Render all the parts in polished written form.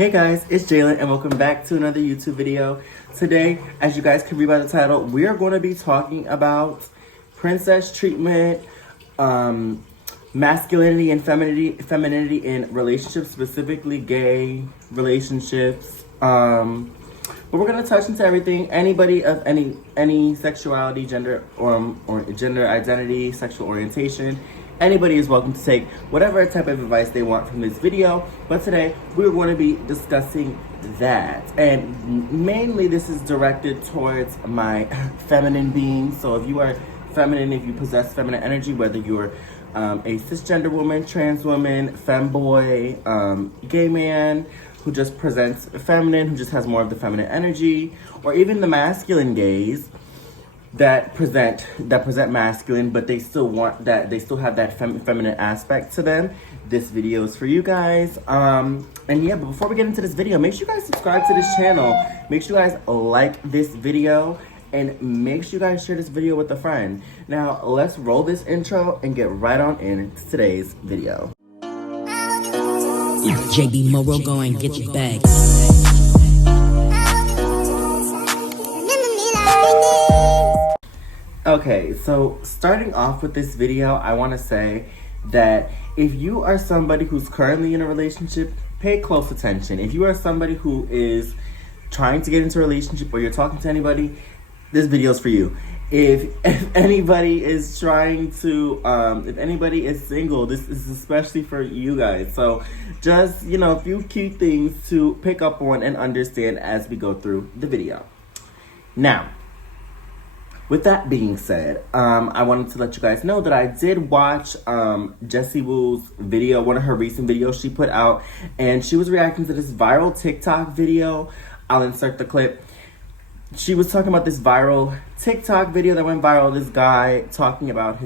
Hey guys, it's Jalen and welcome back to another YouTube video. Today, as you guys can read by the title, we are going to be talking about princess treatment, masculinity and femininity in relationships, specifically gay relationships. But we're gonna touch into everything. Anybody of any sexuality, gender or gender identity, sexual orientation. Anybody is welcome to take whatever type of advice they want from this video. But today we're going to be discussing that, and mainly this is directed towards my feminine being. So if you are feminine, if you possess feminine energy, whether you're a cisgender woman, trans woman, femboy, gay man who just presents feminine, who just has more of the feminine energy, or even the masculine gays that present masculine, but they still have that feminine aspect to them. This video is for you guys. And yeah, but before we get into this video, make sure you guys subscribe to this channel. Make sure you guys like this video, and make sure you guys share this video with a friend. Now, let's roll this intro and get right on into today's video. JB Moro, go and get your bag. Okay, so starting off with this video, I want to say that if you are somebody who's currently in a relationship, pay close attention. If you are somebody who is trying to get into a relationship or you're talking to anybody, this video is for you. If anybody is trying to, if anybody is single, this is especially for you guys. So just, a few key things to pick up on and understand as we go through the video. Now, with that being said, I wanted to let you guys know that I did watch Jessie Woo's video, one of her recent videos she put out, and she was reacting to this viral TikTok video. I'll insert the clip. She was talking about this viral TikTok video that went viral. This guy talking about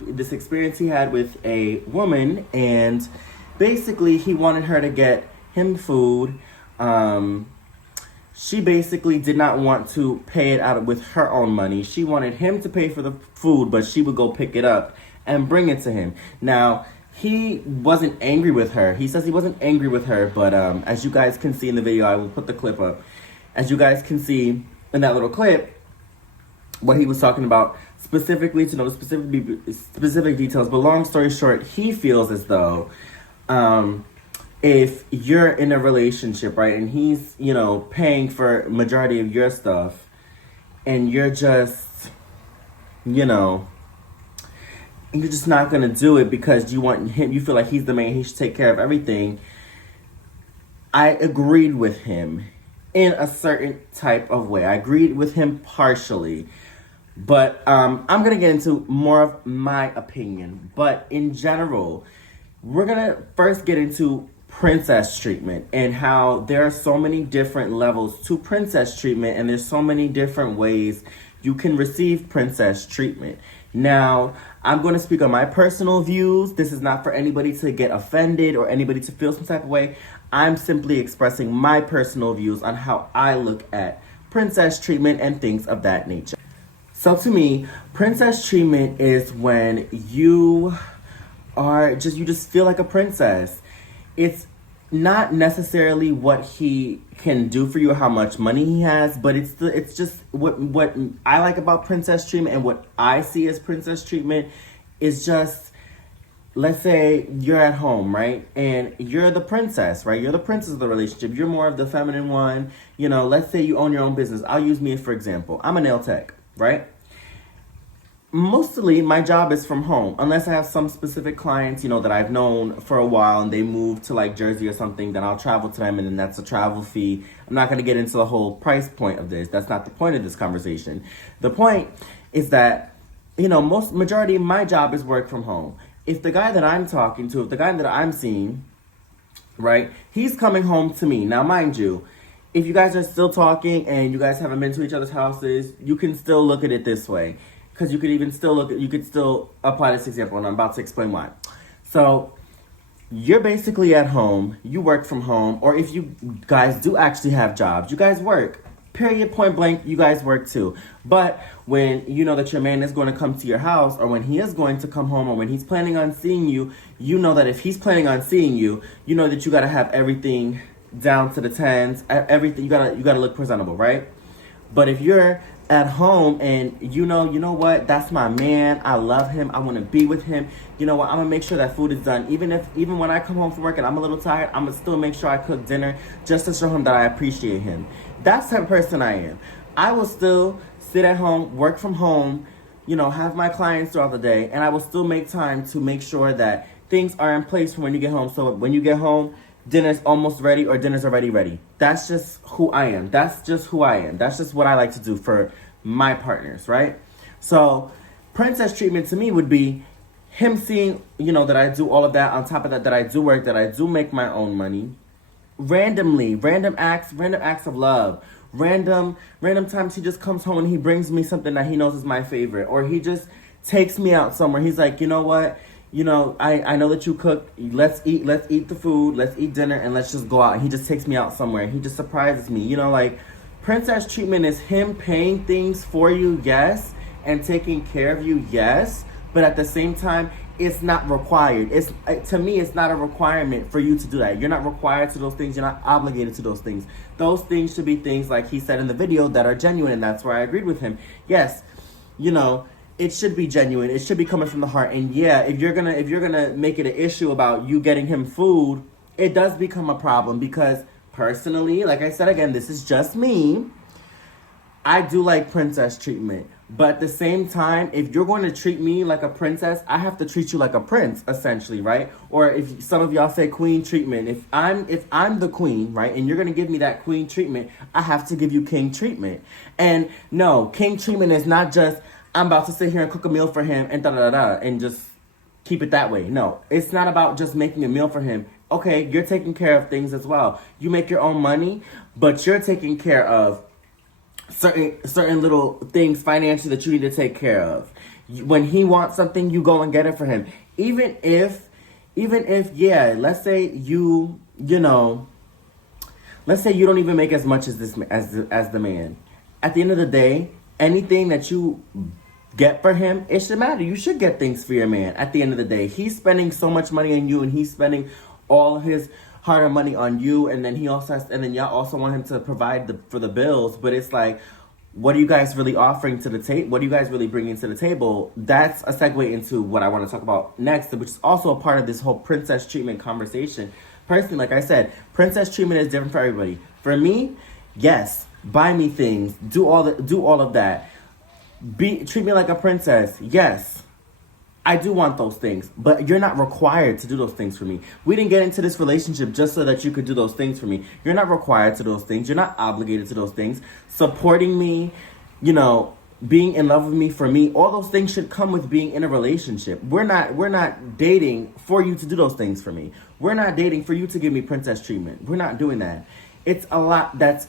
this experience he had with a woman, and basically he wanted her to get him food. She basically did not want to pay it out with her own money. She wanted him to pay for the food, but she would go pick it up and bring it to him. Now, he wasn't angry with her. He says he wasn't angry with her, but as you guys can see in the video, I will put the clip up. As you guys can see in that little clip, what he was talking about specifically, to know specific details, but long story short, he feels as though if you're in a relationship, right, and he's, paying for majority of your stuff, and you're just, you're just not going to do it because you want him, you feel like he's the man, he should take care of everything. I agreed with him in a certain type of way. I agreed with him partially, but I'm going to get into more of my opinion. But in general, we're going to first get into princess treatment and how there are so many different levels to princess treatment, and there's so many different ways you can receive princess treatment. Now, I'm going to speak on my personal views. This is not for anybody to get offended or anybody to feel some type of way. I'm simply expressing my personal views on how I look at princess treatment and things of that nature. So to me, princess treatment is when you just feel like a princess. It's not necessarily what he can do for you or how much money he has, but it's just what I like about princess treatment, and what I see as princess treatment is just, let's say you're at home, right? And you're the princess, right? You're the princess of the relationship. You're more of the feminine one. Let's say you own your own business. I'll use me for example. I'm a nail tech, right? Mostly my job is from home, unless I have some specific clients, that I've known for a while and they move to like Jersey or something, then I'll travel to them, and then that's a travel fee. I'm not going to get into the whole price point of this. That's not the point of this conversation. The point is that, majority of my job is work from home. If the guy that I'm talking to, if the guy that I'm seeing, right, he's coming home to me. Now, mind you, if you guys are still talking and you guys haven't been to each other's houses, you can still look at it this way. Because you could still apply this example, and I'm about to explain why. So, you're basically at home, you work from home, or if you guys do actually have jobs, you guys work. Period, point blank, you guys work too. But when you know that your man is going to come to your house, or when he is going to come home, or when he's planning on seeing you, you know that if he's planning on seeing you, you know that you got to have everything down to the tens, everything, you gotta look presentable, right? But if you're at home and you know what, that's my man, I love him, I want to be with him, you know what, I'm gonna make sure that food is done. Even when I come home from work and I'm a little tired, I'm gonna still make sure I cook dinner just to show him that I appreciate him. That's the type of person I am. I will still sit at home, work from home, have my clients throughout the day, and I will still make time to make sure that things are in place for when you get home. So when you get home, dinner's almost ready or dinner's already ready. That's just who I am. That's just what I like to do for my partners, right? So princess treatment to me would be him seeing, that I do all of that. On top of that I do work, that I do make my own money. Random acts of love. Random times he just comes home and he brings me something that he knows is my favorite. Or he just takes me out somewhere. He's like, you know what? I know that you cook. Let's eat the food. Let's eat dinner and let's just go out. And he just takes me out somewhere. He just surprises me. Princess treatment is him paying things for you, yes, and taking care of you, yes. But at the same time, it's not required. To me, it's not a requirement for you to do that. You're not required to those things. You're not obligated to those things. Those things should be things, like he said in the video, that are genuine, and that's where I agreed with him. Yes, it should be genuine. It should be coming from the heart. And yeah, if you're gonna make it an issue about you getting him food, it does become a problem, because personally, like I said again, this is just me, I do like princess treatment. But at the same time, if you're going to treat me like a princess, I have to treat you like a prince, essentially, right? Or if some of y'all say queen treatment, if I'm the queen, right, and you're going to give me that queen treatment, I have to give you king treatment. And no, king treatment is not just, I'm about to sit here and cook a meal for him and da-da-da-da and just keep it that way. No, it's not about just making a meal for him. Okay, you're taking care of things as well. You make your own money, but you're taking care of certain little things financially that you need to take care of. When he wants something, you go and get it for him. Even if yeah, let's say let's say you don't even make as much as as the man. At the end of the day, anything that you get for him, it should matter. You should get things for your man. At the end of the day, he's spending so much money on you, and he's spending all his hard-earned money on you, and then y'all also want him to provide for the bills. But it's like, what are you guys really offering to the table? What are you guys really bringing to the table? That's a segue into what I want to talk about next, which is also a part of this whole princess treatment conversation. Personally, like I said, princess treatment is different for everybody. For me, yes, buy me things, do all of that. Treat me like a princess. Yes, I do want those things, but you're not required to do those things for me. We didn't get into this relationship just so that you could do those things for me. You're not required to those things. You're not obligated to those things. Supporting me, being in love with me, for me, all those things should come with being in a relationship. We're not dating for you to do those things for me. We're not dating for you to give me princess treatment. We're not doing that. It's a lot that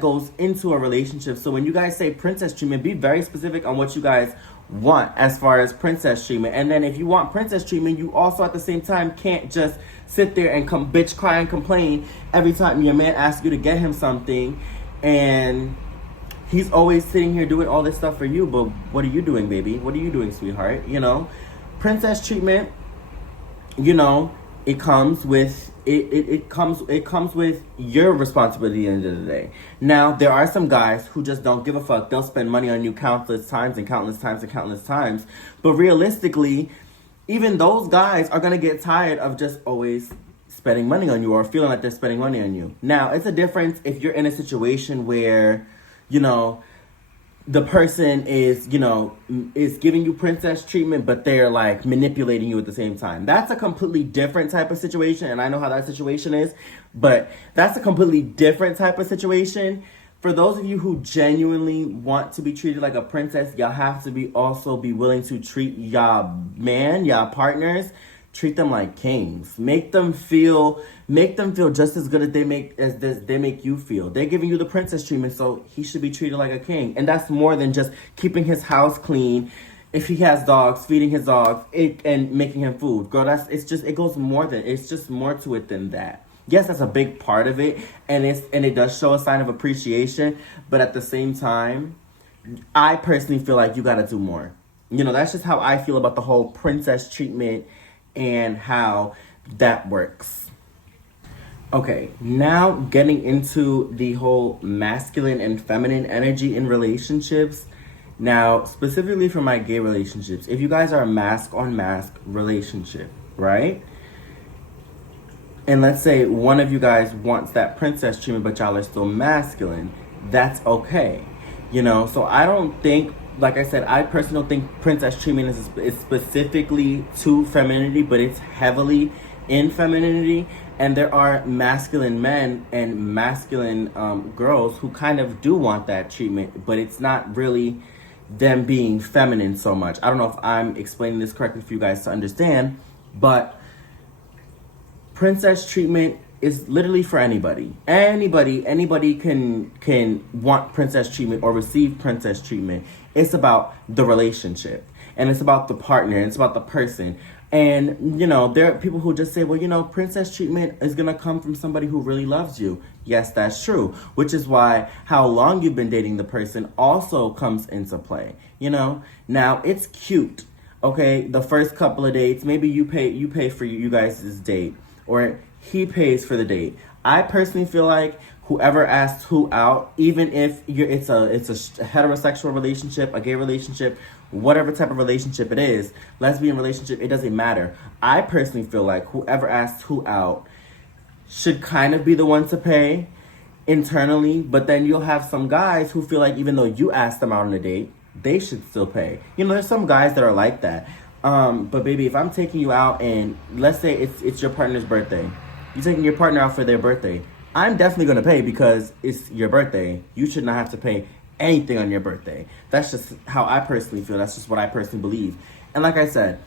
goes into a relationship. So when you guys say princess treatment, be very specific on what you guys want as far as princess treatment. And then if you want princess treatment, you also at the same time can't just sit there and bitch, cry, and complain every time your man asks you to get him something, and he's always sitting here doing all this stuff for you. But what are you doing, baby? What are you doing, sweetheart? Princess treatment, it comes with it comes with your responsibility at the end of the day. Now, there are some guys who just don't give a fuck. They'll spend money on you countless times. But realistically, even those guys are gonna get tired of just always spending money on you or feeling like they're spending money on you. Now, it's a difference if you're in a situation where, the person is giving you princess treatment, but they're like manipulating you at the same time. That's a completely different type of situation, and I know how that situation is, but that's a completely different type of situation. For those of you who genuinely want to be treated like a princess, y'all have to also be willing to treat y'all partners, treat them like kings. Make them feel just as good as they make you feel. They're giving you the princess treatment, so he should be treated like a king. And that's more than just keeping his house clean. If he has dogs, feeding his dogs, and making him food. Girl, it's just more to it than that. Yes, that's a big part of it, and it does show a sign of appreciation, but at the same time, I personally feel like you gotta do more. That's just how I feel about the whole princess treatment and how that works. Okay, now getting into the whole masculine and feminine energy in relationships. Now, specifically for my gay relationships, if you guys are a mask on mask relationship, right? And let's say one of you guys wants that princess treatment, but y'all are still masculine, that's okay. So I don't think, like I said, I personally don't think princess treatment is specifically to femininity, but it's heavily in femininity. And there are masculine men and masculine girls who kind of do want that treatment, but it's not really them being feminine so much. I don't know if I'm explaining this correctly for you guys to understand, but princess treatment is literally for anybody. Anybody can want princess treatment or receive princess treatment. It's about the relationship, and it's about the partner, and it's about the person. And there are people who just say, well, princess treatment is gonna come from somebody who really loves you. Yes, that's true. Which is why how long you've been dating the person also comes into play. Now it's cute. Okay, the first couple of dates, maybe you pay for you guys' date, or he pays for the date. I personally feel like whoever asks who out, even if it's a heterosexual relationship, a gay relationship, whatever type of relationship it is, lesbian relationship, it doesn't matter. I personally feel like whoever asks who out should kind of be the one to pay internally, but then you'll have some guys who feel like even though you asked them out on a date, they should still pay. There's some guys that are like that. But baby, if I'm taking you out and let's say it's your partner's birthday, you're taking your partner out for their birthday, I'm definitely gonna pay because it's your birthday. You should not have to pay anything on your birthday. That's just how I personally feel. That's just what I personally believe. And like I said,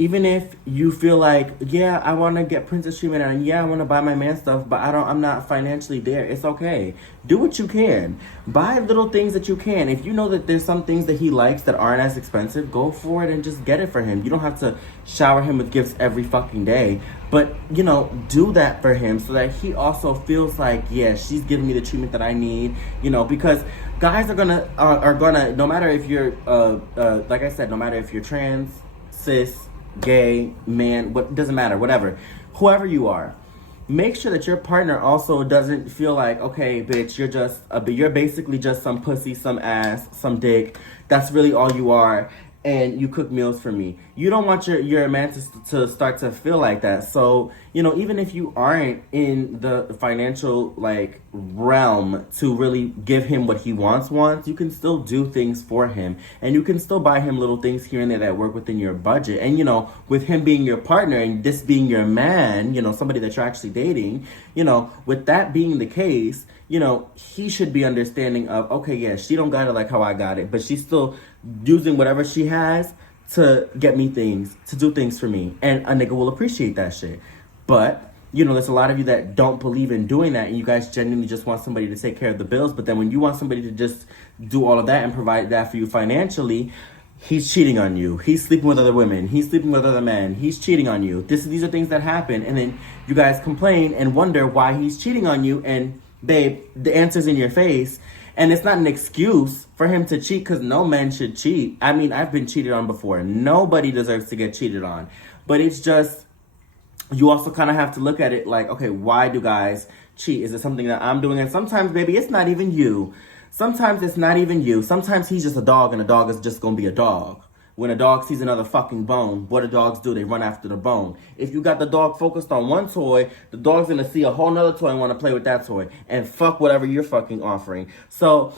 even if you feel like, yeah, I want to get princess treatment and yeah, I want to buy my man stuff, but I'm not financially there. It's okay. Do what you can. Buy little things that you can. If you know that there's some things that he likes that aren't as expensive, go for it and just get it for him. You don't have to shower him with gifts every fucking day, but do that for him so that he also feels like, yeah, she's giving me the treatment that I need, because guys are gonna, no matter if you're, like I said, no matter if you're trans, cis, gay, man, what doesn't matter, whatever, whoever you are, make sure that your partner also doesn't feel like, okay, bitch, you're basically just some pussy, some ass, some dick. That's really all you are, and you cook meals for me. You don't want your man to start to feel like that. So, even if you aren't in the financial realm to really give him what he wants, you can still do things for him. And you can still buy him little things here and there that work within your budget. And, with him being your partner and this being your man, somebody that you're actually dating, with that being the case, he should be understanding of, okay, yeah, she don't got it like how I got it, but she's still using whatever she has to get me things, to do things for me. And a nigga will appreciate that shit. But, there's a lot of you that don't believe in doing that, and you guys genuinely just want somebody to take care of the bills. But then when you want somebody to just do all of that and provide that for you financially, he's cheating on you. He's sleeping with other women. He's sleeping with other men. He's cheating on you. These are things that happen. And then you guys complain and wonder why he's cheating on you. And babe, the answer's in your face. And it's not an excuse for him to cheat, because no man should cheat. I mean, I've been cheated on before. Nobody deserves to get cheated on. But it's just, you also kind of have to look at it like, okay, why do guys cheat? Is it something that I'm doing? And sometimes, baby, it's not even you. Sometimes it's not even you. Sometimes he's just a dog, and a dog is just going to be a dog. When a dog sees another fucking bone, what do dogs do? They run after the bone. If you got the dog focused on one toy, the dog's going to see a whole nother toy and want to play with that toy. And fuck whatever you're fucking offering. So,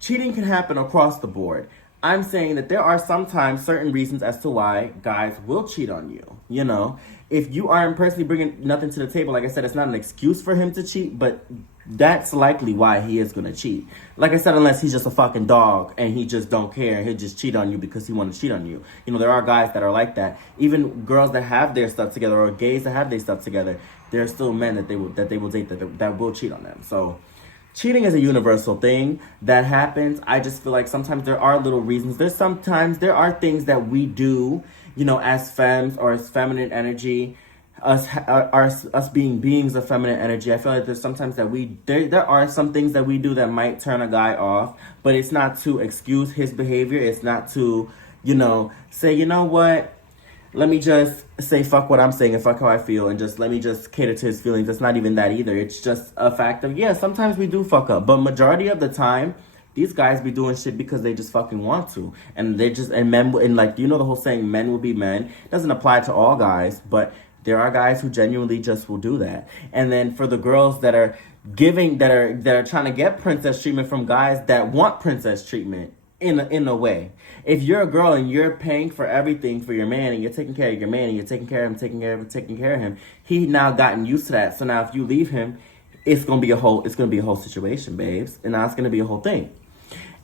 cheating can happen across the board. I'm saying that there are sometimes certain reasons as to why guys will cheat on you. If you aren't personally bringing nothing to the table, like I said, it's not an excuse for him to cheat, but that's likely why he is going to cheat. Like I said, unless he's just a fucking dog and he just don't care. He'll just cheat on you because he want to cheat on you. There are guys that are like that. Even girls that have their stuff together, or gays that have their stuff together, there are still men that they will date that will cheat on them. So cheating is a universal thing that happens. I just feel like sometimes there are little reasons. There are things that we do, as femmes or as feminine energy, us being beings of feminine energy. I feel like there's sometimes that there are some things that we do that might turn a guy off, but it's not to excuse his behavior. It's not to, say, what, let me just say fuck what I'm saying and fuck how I feel and just let me just cater to his feelings. It's not even that either. It's just a fact of, yeah, sometimes we do fuck up. But majority of the time, these guys be doing shit because they just fucking want to. And they just, and men, and like, you know the whole saying, men will be men. It doesn't apply to all guys, but there are guys who genuinely just will do that. And then for the girls that are giving, that are trying to get princess treatment from guys that want princess treatment in a way. If you're a girl and you're paying for everything for your man and you're taking care of your man and you're taking care of him, taking care of him, he now gotten used to that. So now if you leave him, it's gonna be a whole situation, babes. And now it's gonna be a whole thing.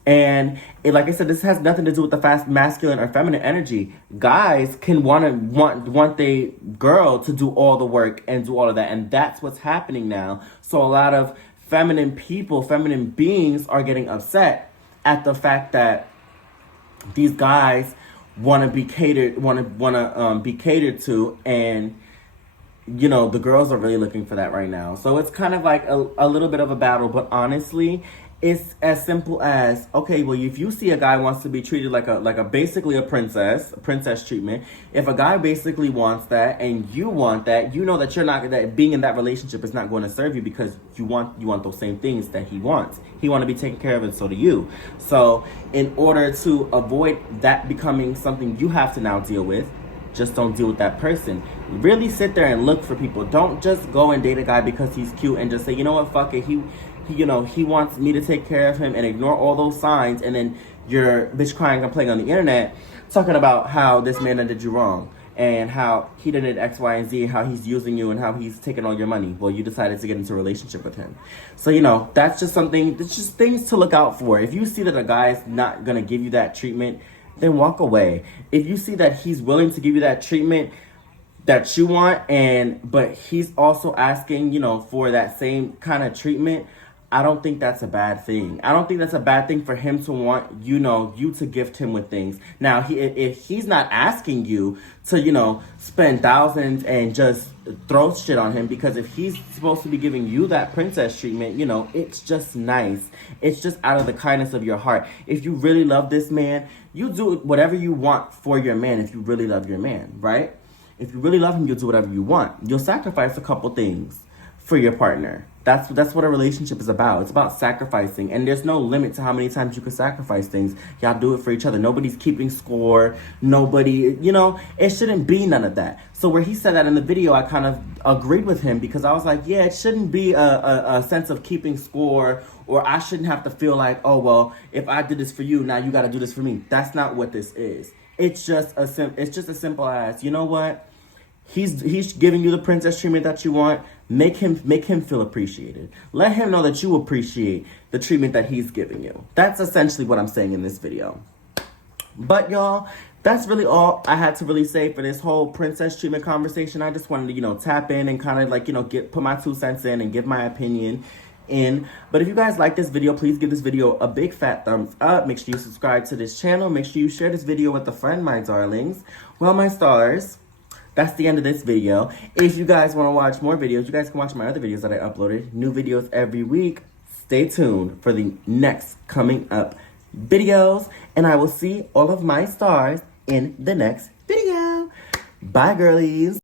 And like I said, this has nothing to do with the fast masculine or feminine energy. Guys can want their girl to do all the work and do all of that, and that's what's happening now. So a lot of feminine people, feminine beings, are getting upset at the fact that these guys want to be catered to, and you know the girls are really looking for that right now. So it's kind of like a little bit of a battle, but honestly, it's as simple as, okay, well, if you see a guy wants to be treated like a basically a princess treatment, if a guy basically wants that and you want that, you know that you're not, that being in that relationship is not going to serve you, because you want those same things that he wants. He want to be taken care of, and so do you. So in order to avoid that becoming something you have to now deal with, just don't deal with that person. Really sit there and look for people. Don't just go and date a guy because he's cute and just say, you know what, fuck it, he wants me to take care of him, and ignore all those signs, and then you're bitch crying and playing on the internet talking about how this man did you wrong and how he did X, Y, and Z, how he's using you and how he's taking all your money. Well, you decided to get into a relationship with him. So, that's just something, it's just things to look out for. If you see that a guy's not gonna give you that treatment, then walk away. If you see that he's willing to give you that treatment that you want, but he's also asking, for that same kind of treatment, I don't think that's a bad thing. I don't think that's a bad thing for him to want, you to gift him with things. Now, if he's not asking you to, spend thousands and just throw shit on him, because if he's supposed to be giving you that princess treatment, it's just nice. It's just out of the kindness of your heart. If you really love this man, you do whatever you want for your man if you really love your man, right? If you really love him, you'll do whatever you want. You'll sacrifice a couple things for your partner. That's what a relationship is about. It's about sacrificing. And there's no limit to how many times you can sacrifice things. Y'all do it for each other. Nobody's keeping score. Nobody, it shouldn't be none of that. So where he said that in the video, I kind of agreed with him, because I was like, yeah, it shouldn't be a sense of keeping score, or I shouldn't have to feel like, oh, well, if I did this for you, now you got to do this for me. That's not what this is. It's just as simple as, you know what? He's giving you the princess treatment that you want. Make him feel appreciated. Let him know that you appreciate the treatment that he's giving you. That's essentially what I'm saying in this video. But y'all, that's really all I had to really say for this whole princess treatment conversation. I just wanted to, tap in and kind of like, put my 2 cents in and give my opinion in. But if you guys like this video, please give this video a big fat thumbs up. Make sure you subscribe to this channel. Make sure you share this video with a friend, my darlings. Well, my stars, that's the end of this video. If you guys want to watch more videos, you guys can watch my other videos that I uploaded. New videos every week. Stay tuned for the next coming up videos. And I will see all of my stars in the next video. Bye, girlies.